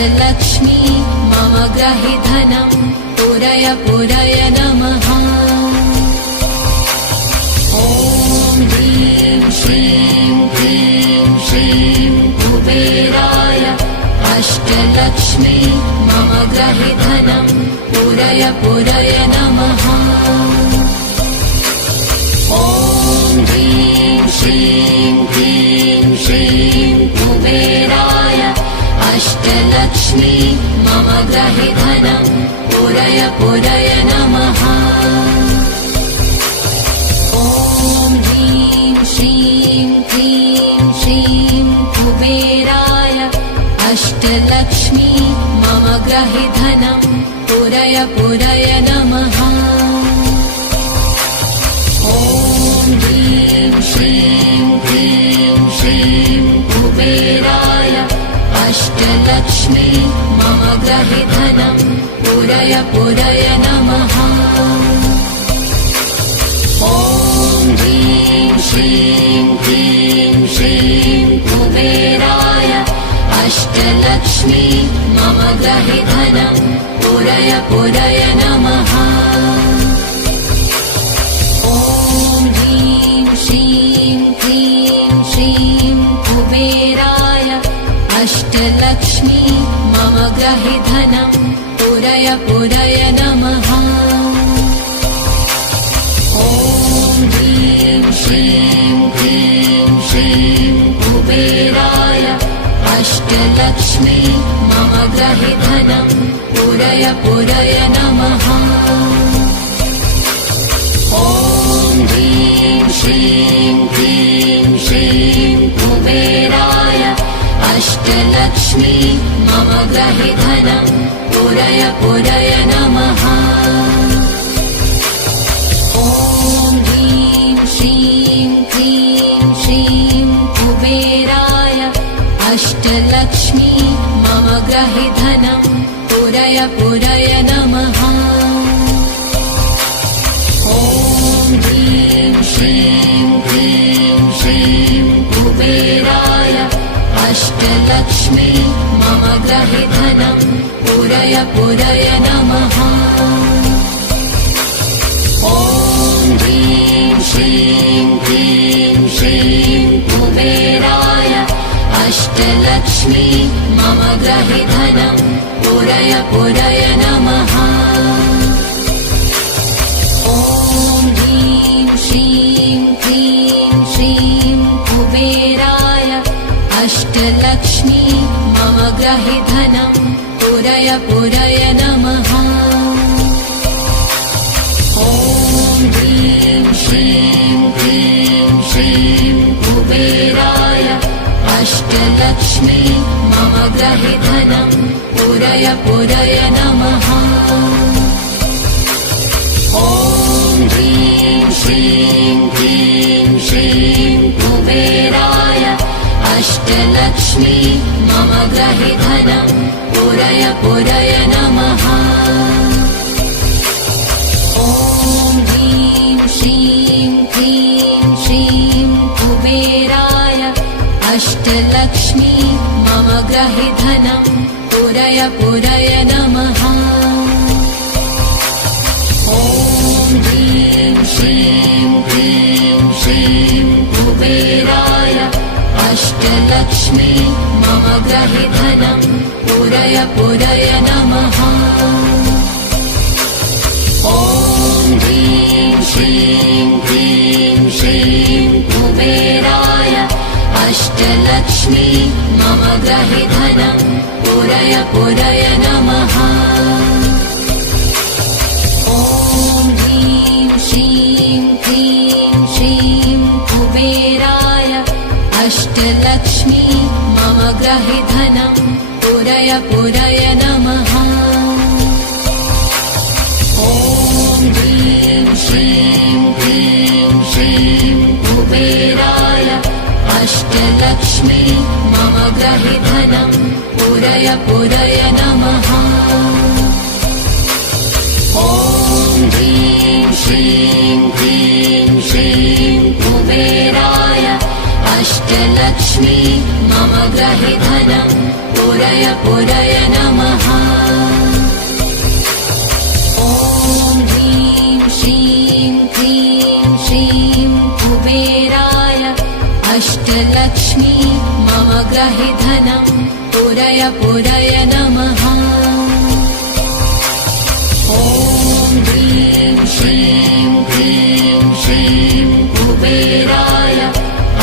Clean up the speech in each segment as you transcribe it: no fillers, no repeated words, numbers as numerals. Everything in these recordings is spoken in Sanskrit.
अष्टलक्ष्मी मम ग्रहि धनं पुरय पुरय नमः। ॐ ह्रीं श्रीं क्लीं श्रीं कुबेराय अष्टलक्ष्मी मम ग्रहि धनं पुरय पुरय नमः। ॐ ह्रीं श्रीं क्लीं श्रीं कुबेराय अष्टलक्ष्मी मम ग्रहि धनं पुरय पुरय नमः। ॐ ह्रीं श्रीं क्लीं श्रीं कुबेराय अष्टलक्ष्मी मम ग्रहि धनं पुरय पुरय नमः। ॐ ह्रीं श्रीं क्लीं श्रीं कुबेराय अष्टलक्ष्मी मम ग्रहि धनं पुरय पुरय नमः। ॐ ह्रीं श्रीं क्लीं श्रीं कुबेराय अष्टलक्ष्मी मम ग्रहि धनं पुरय पुरय नमः। ॐ ह्रीं श्रीं क्लीं श्रीं कुबेराय अष्टलक्ष्मी मम ग्रहि धनं पुरय पुरय नमः। ॐ ह्रीं श्रीं क्लीं श्रीं कुबेराय अष्टलक्ष्मी मम ग्रहि धनं पुरय पुरय नमः। ॐ ह्रीं श्रीं क्लीं श्रीं कुबेराय अष्टलक्ष्मी मम ग्रहि धनं पुरय पुरय नमः। ॐ ह्रीं श्रीं क्लीं श्रीं कुबेराय अष्टलक्ष्मी मम ग्रहि धनं पुरय पुरय नमः। ॐ ह्रीं श्रीं क्लीं श्रीं कुबेराय अष्टलक्ष्मी मम ग्रहि धनं पुरय पुरय नमः। ॐ ह्रीं श्रीं क्लीं श्रीं कुबेराय अष्टलक्ष्मी मम ग्रहि धनं पुरय पुरय नमः। ॐ ह्रीं श्रीं क्लीं श्रीं कुबेराय अष्टलक्ष्मी मम ग्रहि धनं पुरय पुरय नमः। ॐ ह्रीं श्रीं क्लीं श्रीं कुबेराय अष्टलक्ष्मी मम ग्रहि धनं पुरय पुरय नमः। ॐ ह्रीं श्रीं क्लीं श्रीं कुबेराय अष्टलक्ष्मी मम ग्रहि धनं पुरय पुरय नमः। ॐ ह्रीं श्रीं क्लीं श्रीं कुबेराय अष्टलक्ष्मी मम ग्रहि धनं पुरय पुरय नमः। ॐ ह्रीं श्रीं क्लीं श्रीं कुबेराय अष्टलक्ष्मी मम ग्रहि धनं पुरय पुरय नमः। ॐ ह्रीं श्रीं क्लीं श्रीं कुबेराय अष्टलक्ष्मी मम ग्रहि धनं पुरय पुरय नमः। ॐ ह्रीं श्रीं क्लीं श्रीं कुबेराय अष्टलक्ष्मी मम ग्रहि धनं पुरय पुरय नमः। ॐ ह्रीं श्रीं क्लीं श्रीं कुबेराय अष्टलक्ष्मी मम ग्रहि धनं पुरय पुरय नमः। ॐ ह्रीं श्रीं क्लीं श्रीं कुबेराय अष्टलक्ष्मी अष्टलक्ष्मी मम ग्रहे धनं पूरय पूरय नमः। ॐ ह्रीं श्रीं क्लीं श्रीं कुबेराय अष्टलक्ष्मी मम ग्रहे धनं पूरय पूरय नमः। ॐ ह्रीं श्रीं क्लीं श्रीं कुबेराय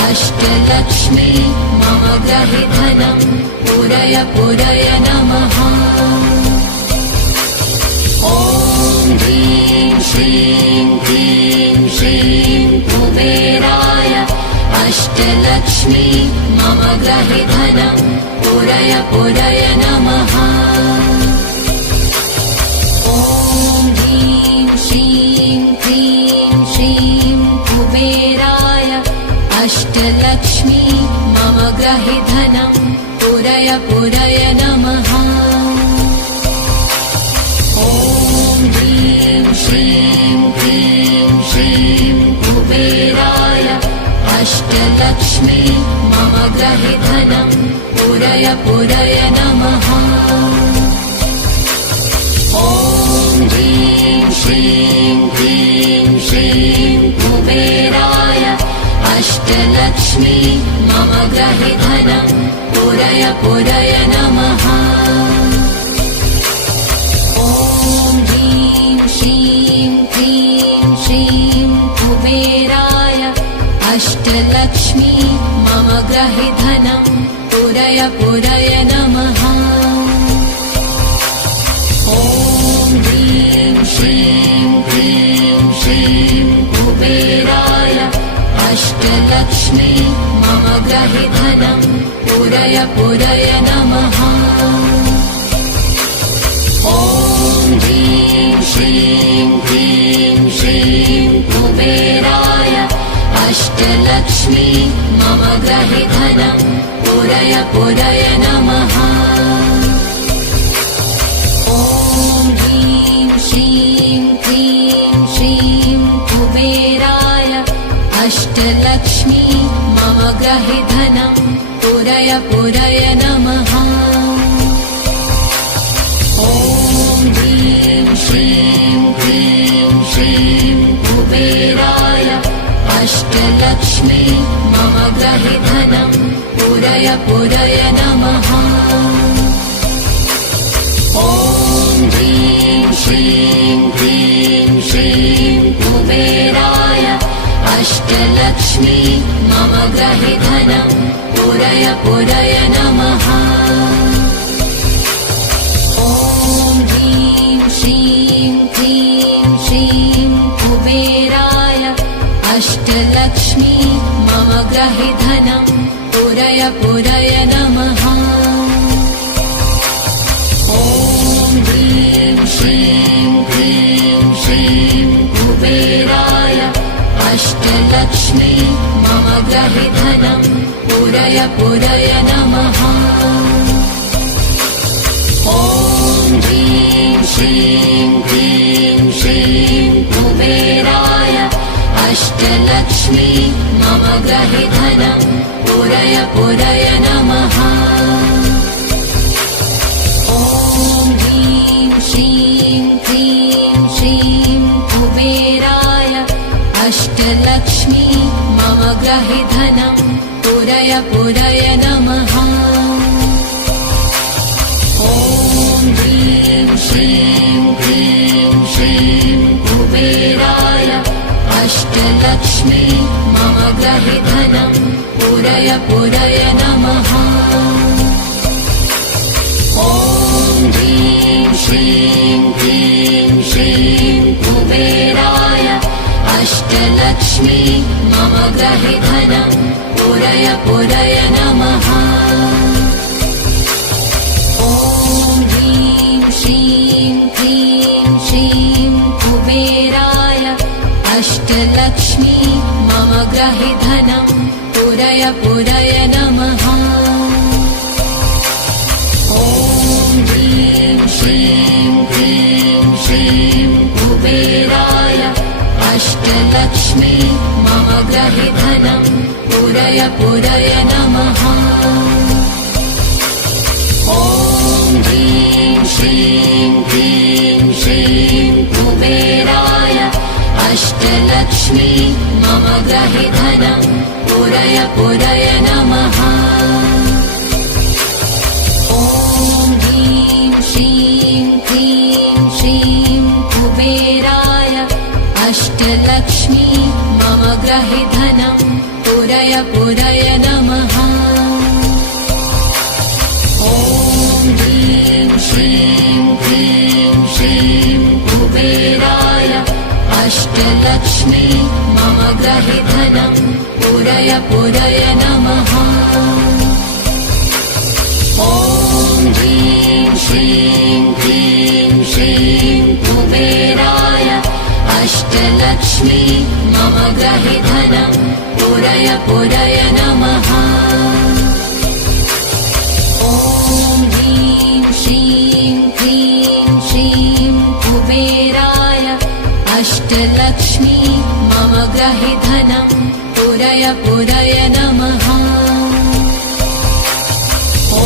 अष्टलक्ष्मी मम ग्रहे धनं पूरय पूरय नमः। ॐ ह्रीं श्रीं क्लीं श्रीं कुबेराय अष्टलक्ष्मी मम ग्रहे धनं पूरय पूरय नमः। ॐ ह्रीं श्रीं क्लीं श्रीं कुबेराय अष्टलक्ष्मी मम ग्रहे धनं पूरय पूरय नमः। ॐ ह्रीं श्रीं क्लीं श्रीं कुबेराय अष्टलक्ष्मी मम ग्रहे धनं पूरय पूरय नमः। ॐ ह्रीं श्रीं क्लीं श्रीं कुबेराय अष्टलक्ष्मी मम ग्रहे धनं पूरय पूरय नमः। ॐ ह्रीं श्रीं क्लीं श्रीं कुबेराय अष्टलक्ष्मी मम ग्रहे धनं पूरय पूरय नमः। ॐ ह्रीं श्रीं क्लीं श्रीं कुबेराय अष्टलक्ष्मी मम ग्रहे धनं पूरय पूरय नमः। ॐ ह्रीं श्रीं क्लीं श्रीं कुबेराय अष्टलक्ष्मी मम ग्रहे धनं पूरय पूरय नमः। ॐ ह्रीं श्रीं क्लीं श्रीं कुबेराय अष्टलक्ष्मी मम ग्रहे धनं पूरय पूरय नमः। ॐ ह्रीं श्रीं क्लीं श्रीं कुबेराय अष्टलक्ष्मी मम ग्रहे धनं पूरय पूरय नमः। ॐ ह्रीं श्रीं क्लीं श्रीं कुबेराय अष्टलक्ष्मी मम ग्रहे धनं पूरय पूरय नमः। ॐ ह्रीं श्रीं क्लीं श्रीं कुबेराय अष्टलक्ष्मी मम ग्रहे धनं पूरय पूरय नमः। ॐ ह्रीं श्रीं क्लीं श्रीं कुबेराय अष्टलक्ष्मी मम ग्रहे धनं पूरय पूरय नमः। ॐ ह्रीं श्रीं क्लीं श्रीं कुबेराय अष्टलक्ष्मी मम ग्रहे धनं पूरय पूरय नमः। ॐ ह्रीं श्रीं क्लीं श्रीं कुबेराय अष्टलक्ष्मी मम ग्रहे धनं पूरय पूरय नमः। ॐ ह्रीं श्रीं क्लीं श्रीं कुबेराय अष्टलक्ष्मी मम ग्रहे धनं पूरय पूरय नमः। ॐ ह्रीं श्रीं क्लीं श्रीं कुबेराय अष्टलक्ष्मी मम ग्रहे धनं पूरय पूरय नमः। ॐ ह्रीं श्रीं क्लीं श्रीं कुबेराय अष्टलक्ष्मी मम ग्रहे धनं पूरय पूरय नमः। ॐ ह्रीं श्रीं क्लीं श्रीं कुबेराय अष्टलक्ष्मी मम ग्रहे धनं पूरय पूरय नमः। नमः। ॐ ह्रीं श्रीं क्लीं श्रीं कुबेराय अष्टलक्ष्मी मम गृहे धनं पूरय पूरय नमः। ॐ ह्रीं श्रीं क्लीं श्रीं कुबेराय अष्टलक्ष्मी मम गृहे धनं पूरय पूरय नमः। ॐ ह्रीं श्रीं क्लीं श्रीं कुबेराय अष्टलक्ष्मी मम गृहे धनं पूरय पूरय नमः। ॐ ह्रीं श्रीं क्लीं श्रीं कुबेराय अष्टलक्ष्मी मम गृहे धनं पूरय पूरय नमः। ॐ ह्रीं श्रीं क्लीं श्रीं कुबेराय अष्टलक्ष्मी मम गृहे धनं पूरय पूरय नमः। ॐ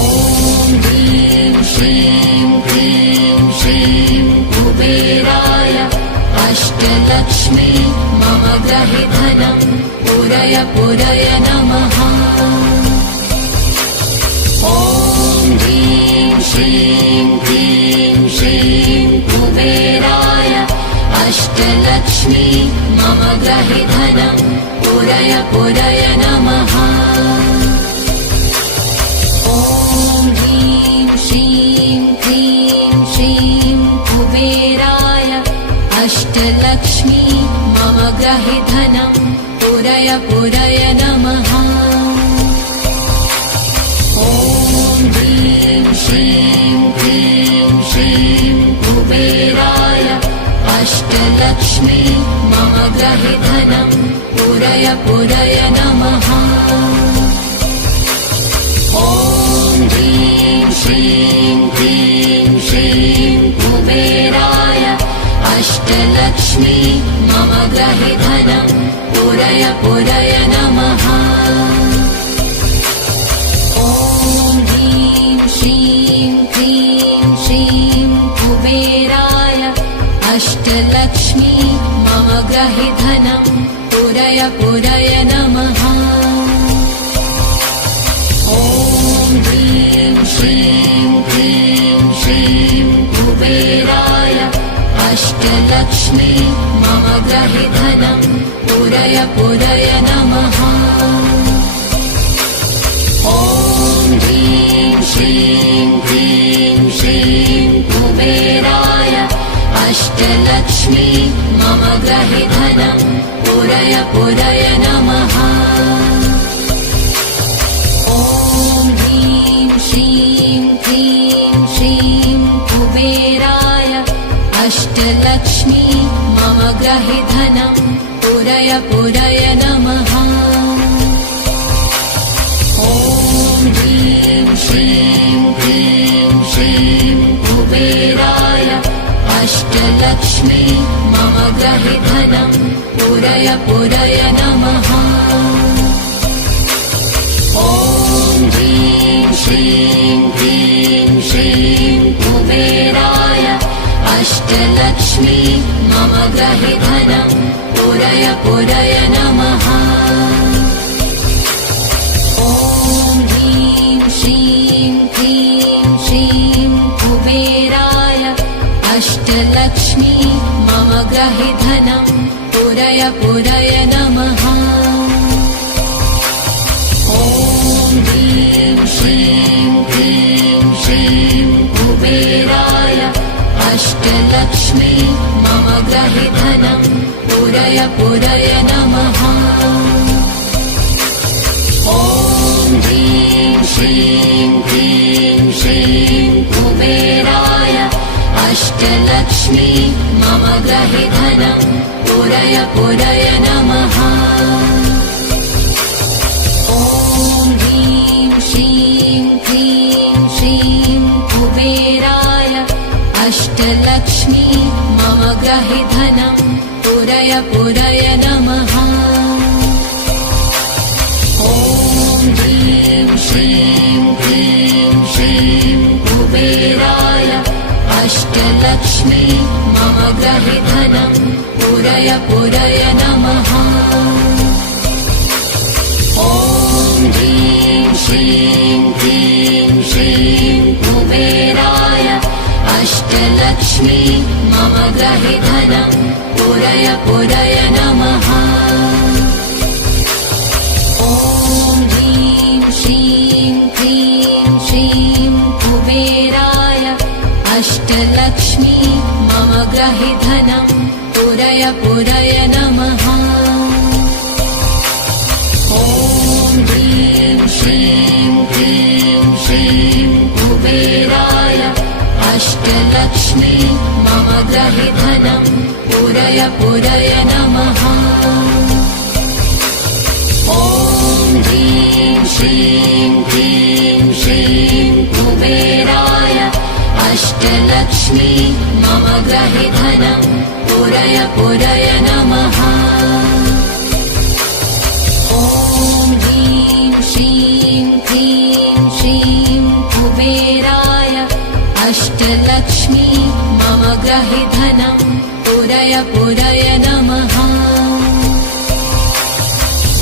ह्रीं श्रीं क्लीं श्रीं कुबेराय अष्टलक्ष्मी मम गृहे धनं पूरय पूरय नमः। ॐ ह्रीं श्रीं क्लीं श्रीं कुबेराय अष्टलक्ष्मी मम गृहे धनं पूरय पूरय नमः। ॐ ह्रीं श्रीं क्लीं श्रीं कुबेराय अष्टलक्ष्मी मम गृहे धनं पूरय पूरय नमः। ॐ ह्रीं श्रीं क्लीं श्रीं कुबेराय अष्टलक्ष्मी मम गृहे धनं पूरय पूरय नमः। ॐ ह्रीं श्रीं क्लीं श्रीं कुबेराय अष्टलक्ष्मी मम गृहे धनं पूरय पूरय नमः। ॐ ह्रीं श्रीं क्लीं श्रीं कुबेराय अष्टलक्ष्मी मम गृहे धनं पूरय पूरय नमः। ॐ ह्रीं श्रीं क्लीं श्रीं कुबेराय अष्टलक्ष्मी मम गृहे धनं पूरय पूरय नमः। ॐ ह्रीं श्रीं क्लीं श्रीं कुबेराय अष्टलक्ष्मी मम गृहे धनं पूरय पूरय नमः। ॐ ह्रीं श्रीं क्लीं श्रीं कुबेराय अष्टलक्ष्मी मम गृहे धनं पूरय पूरय नमः। ॐ ह्रीं श्रीं क्लीं श्रीं कुबेराय अष्टलक्ष्मी मम गृहे धनं पूरय पूरय नमः। ॐ ह्रीं श्रीं क्लीं श्रीं कुबेराय अष्टलक्ष्मी मम गृहे धनं पूरय पूरय नमः। ॐ ह्रीं श्रीं क्लीं श्रीं कुबेराय अष्टलक्ष्मी मम गृहे धनं पूरय पूरय नमः। ॐ ह्रीं श्रीं क्लीं श्रीं कुबेराय अष्टलक्ष्मी मम गृहे धनं पूरय पूरय नमः। ॐ ह्रीं श्रीं क्लीं श्रीं कुबेराय अष्टलक्ष्मी मम गृहे धनं पूरय पूरय नमः। ॐ ह्रीं श्रीं क्लीं श्रीं कुबेराय अष्टलक्ष्मी मम गृहे धनं पूरय पूरय नमः। ॐ ह्रीं अष्टलक्ष्मी मम ग्रहे धनं पूरय पूरय नमः। ॐ ह्रीं श्रीं क्लीं श्रीं कुबेराय अष्टलक्ष्मी मम ग्रहे धनं पूरय पूरय नमः। ॐ ह्रीं श्रीं क्लीं श्रीं कुबेराय अष्टलक्ष्मी मम ग्रहे धनं पूरय पूरय नमः। ॐ ह्रीं श्रीं क्लीं श्रीं कुबेराय अष्टलक्ष्मी मम ग्रहे धनं पूरय पूरय नमः। ॐ ह्रीं श्रीं क्लीं श्रीं कुबेराय अष्टलक्ष्मी मम ग्रहे धनं पूरय पूरय नमः। ॐ ह्रीं श्रीं क्लीं श्रीं कुबेराय अष्टलक्ष्मी मम ग्रहे धनं पूरय पूरय नमः।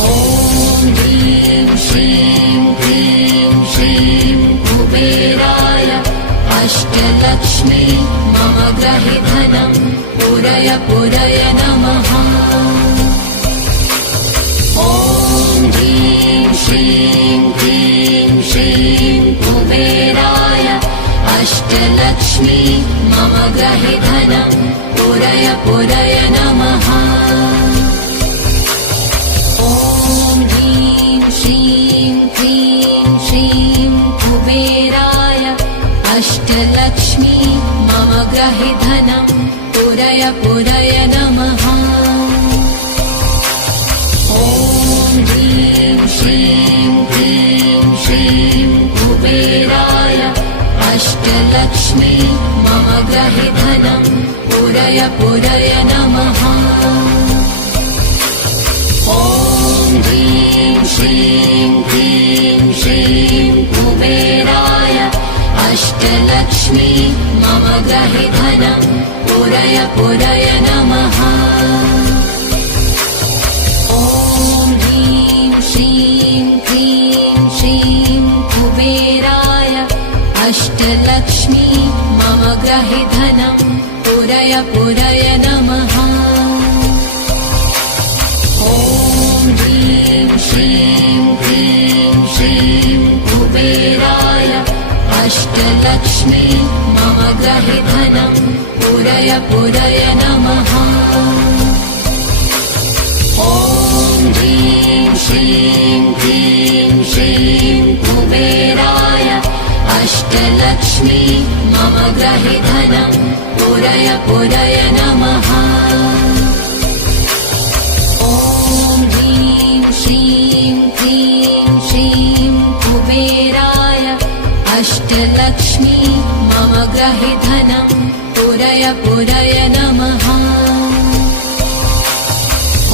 ॐ ह्रीं श्रीं क्लीं श्रीं कुबेराय अष्टलक्ष्मी मम ग्रहे धनं पूरय पूरय नमः। ॐ ह्रीं श्रीं क्लीं श्रीं कुबेराय अष्टलक्ष्मी मम ग्रहे धनं पूरय पूरय नमः। ॐ ह्रीं श्रीं क्लीं श्रीं कुबेराय अष्टलक्ष्मी मम ग्रहे धनं पूरय पूरय नमः। ॐ ह्रीं श्रीं क्लीं श्रीं कुबेराय अष्टलक्ष्मी मम ग्रहे धनं पूरय पूरय नमः। ॐ ह्रीं श्रीं क्लीं श्रीं कुबेराय अष्टलक्ष्मी मम ग्रहे धनं पूरय पूरय नमः। ॐ ह्रीं श्रीं क्लीं श्रीं कुबेराय अष्टलक्ष्मी मम ग्रहे धनं पूरय पूरय नमः। ॐ ह्रीं श्रीं क्लीं श्रीं कुबेराय अष्टलक्ष्मी मम ग्रहे धनं पूरय पूरय नमः। ॐ ह्रीं श्रीं क्लीं श्रीं कुबेराय अष्टलक्ष्मी मम ग्रहे धनं पूरय पूरय नमः। ॐ ह्रीं श्रीं क्लीं श्रीं कुबेराय अष्टलक्ष्मी मम ग्रहे धनं पूरय पूरय नमः।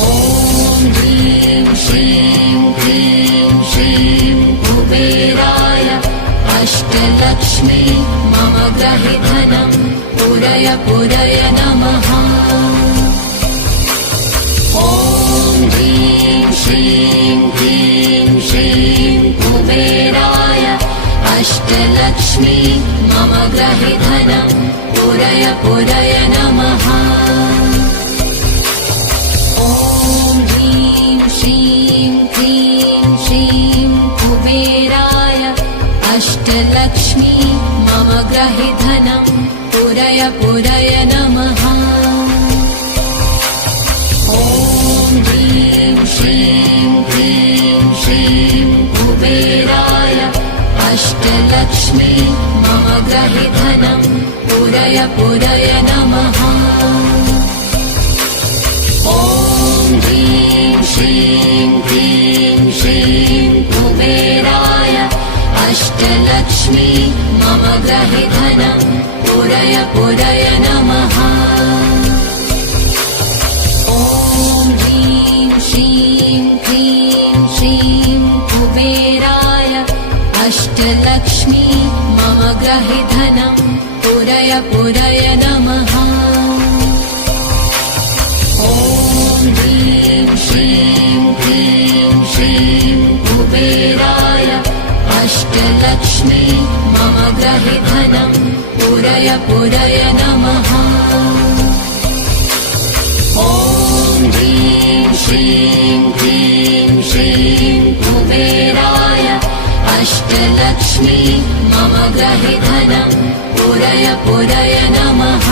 ॐ ह्रीं श्रीं क्लीं श्रीं कुबेराय अष्टलक्ष्मी मम ग्रहे धनं पूरय पूरय नमः। ॐ ह्रीं श्रीं क्लीं श्रीं कुबेराय अष्टलक्ष्मी मम ग्रहे धनं पूरय पूरय नमः। ॐ ह्रीं श्रीं क्लीं श्रीं कुबेराय अष्टलक्ष्मी मम ग्रहे धनं पूरय पूरय नमः। ॐ ह्रीं श्रीं क्लीं श्रीं कुबेराय अष्टलक्ष्मी मम ग्रहे धनं पूरय पूरय नमः। ॐ ह्रीं श्रीं क्लीं श्रीं कुबेराय अष्टलक्ष्मी मम ग्रहे धनं पूरय पूरय नमः। ॐ ह्रीं श्रीं क्लीं श्रीं कुबेराय अष्टलक्ष्मी मम ग्रहे धनं पुरय पुरय नमः। ॐ ह्रीं श्रीं क्लीं श्रीं कुबेराय अष्टलक्ष्मी मम गृहे धनं पुरय पुरय नमः। ॐ ह्रीं श्रीं क्लीं श्रीं कुबेराय अष्टलक्ष्मी मम गृहे धनं पुरय पुरय नमः।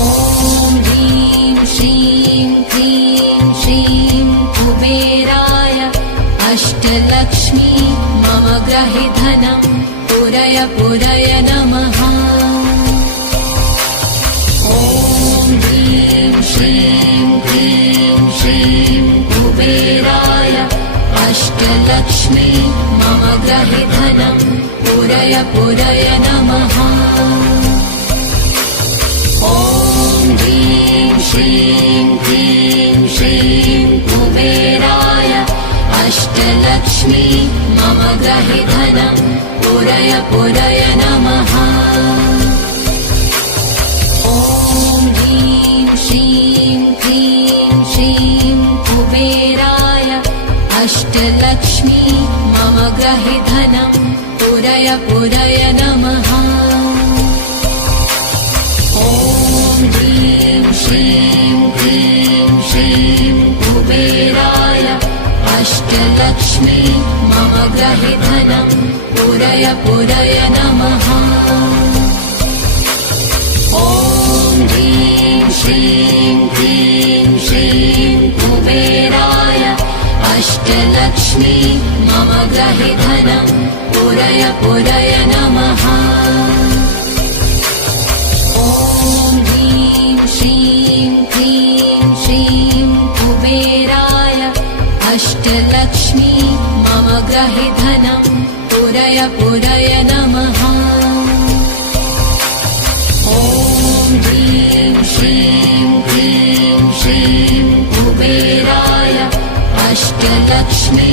ॐ ह्रीं श्रीं क्लीं श्रीं कुबेराय अष्टलक्ष्मी मम गृहे धनं पुरय पुरय नमः। ॐ ह्रीं श्रीं क्लीं श्रीं कुबेराय अष्टलक्ष्मी मम गृहे धनं पुरय पुरय नमः। ॐ ह्रीं श्रीं क्लीं श्रीं कुबेराय अष्टलक्ष्मी मम गृहे धनं पुरय पुरय नमः। ॐ ह्रीं श्रीं क्लीं श्रीं कुबेराय अष्टलक्ष्मी मम गृहे धनं पुरय पुरय नमः। ॐ ह्रीं श्रीं क्लीं श्रीं कुबेराय अष्टलक्ष्मी मम गृहे धनं पुरय पुरय नमः। ॐ ह्रीं श्रीं क्लीं श्रीं कुबेराय अष्टलक्ष्मी मम गृहे धनं पुरय पुरय नमः। ॐ ह्रीं श्रीं क्लीं श्रीं कुबेराय अष्टलक्ष्मी मम गृहे धनं पुरय पुरय नमः। ॐ ह्रीं श्रीं क्लीं श्रीं कुबेराय अष्टलक्ष्मी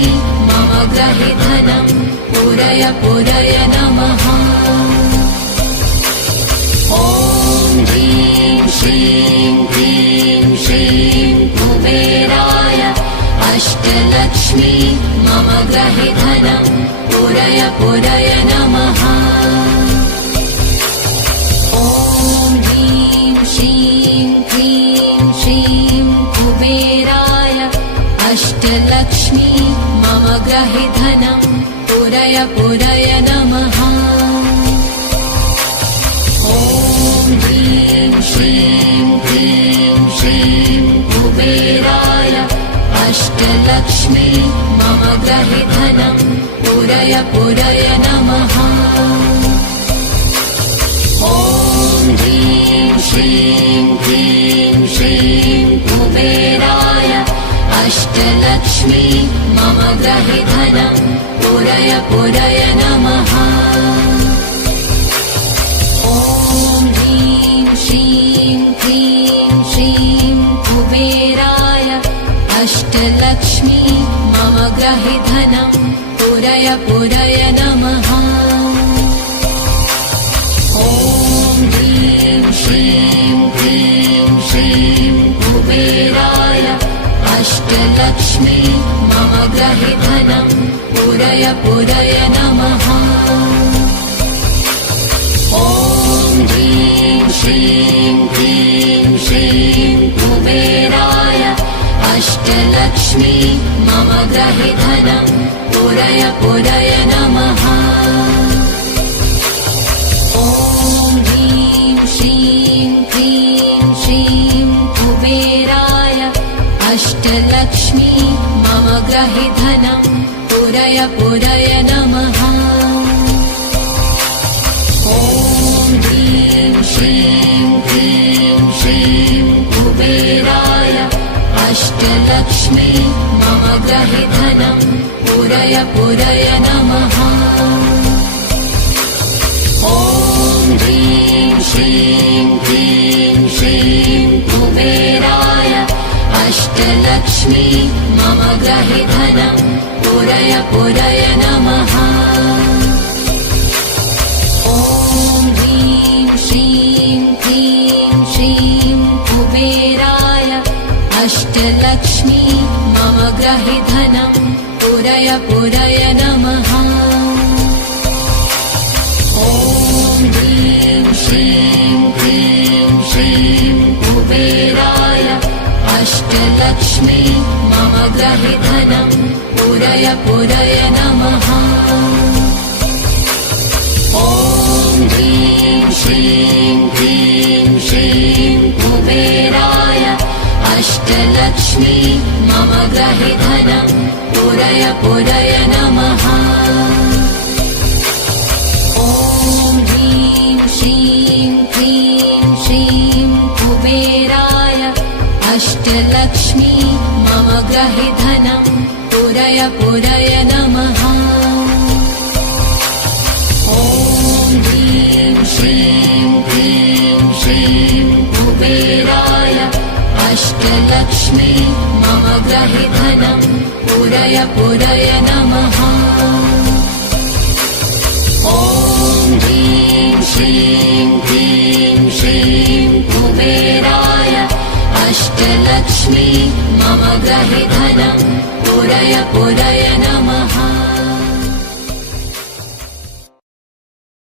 मम गृहे धनं पुरय पुरय नमः। ॐ ह्रीं श्रीं क्लीं श्रीं कुबेराय अष्टलक्ष्मी मम गृहे धनं पुरय पुरय नमः। ॐ ह्रीं श्रीं क्लीं श्रीं कुबेराय अष्टलक्ष्मी मम गृहे धनं पुरय पुरय नमः। ॐ ह्रीं श्रीं क्लीं श्रीं कुबेराय अष्टलक्ष्मी मम गृहे धनं पुरय पुरय नमः। ॐ ह्रीं श्रीं क्लीं श्रीं कुबेराय अष्टलक्ष्मी मम गृहे धनं पुरय पुरय नमः। ॐ ह्रीं श्रीं क्लीं श्रीं कुबेराय अष्टलक्ष्मी मम गृहे धनं पुरय पुरय नमः। ॐ ह्रीं श्रीं क्लीं श्रीं कुबेराय अष्टलक्ष्मी मम गृहे धनं पुरय पुरय नमः। ॐ ह्रीं श्रीं क्लीं श्रीं कुबेराय अष्टलक्ष्मी मम गृहे धनं पुरय पुरय नमः। ॐ ह्रीं श्रीं क्लीं श्रीं कुबेराय अष्टलक्ष्मी मम गृहे धनं पुरय पुरय नमः। ॐ ह्रीं श्रीं क्लीं श्रीं कुबेराय अष्टलक्ष्मी मम गृहे धनं पुरय पुरय नमः। ॐ ह्रीं श्रीं क्लीं श्रीं कुबेराय अष्टलक्ष्मी मम गृहे धनं पुरय पुरय नमः। ॐ अष्टलक्ष्मी मम ग्रहे धनं पुरय पुरय नमः। ॐ ह्रीं श्रीं क्लीं श्रीं कुबेराय अष्टलक्ष्मी मम ग्रहे धनं पुरय पुरय नमः। ॐ ह्रीं श्रीं क्लीं श्रीं कुबेराय अष्टलक्ष्मी मम ग्रहे धनं पुरय पुरय नमः। ॐ ह्रीं श्रीं क्लीं श्रीं कुबेराय अष्टलक्ष्मी मम ग्रहे धनं पुरय पुरय नमः। ॐ ह्रीं श्रीं क्लीं श्रीं कुबेराय अष्टलक्ष्मी मम ग्रहे धनं पुरय पुरय नमः। ॐ ह्रीं श्रीं क्लीं श्रीं कुबेराय अष्टलक्ष्मी मम ग्रहे धनं पुरय पुरय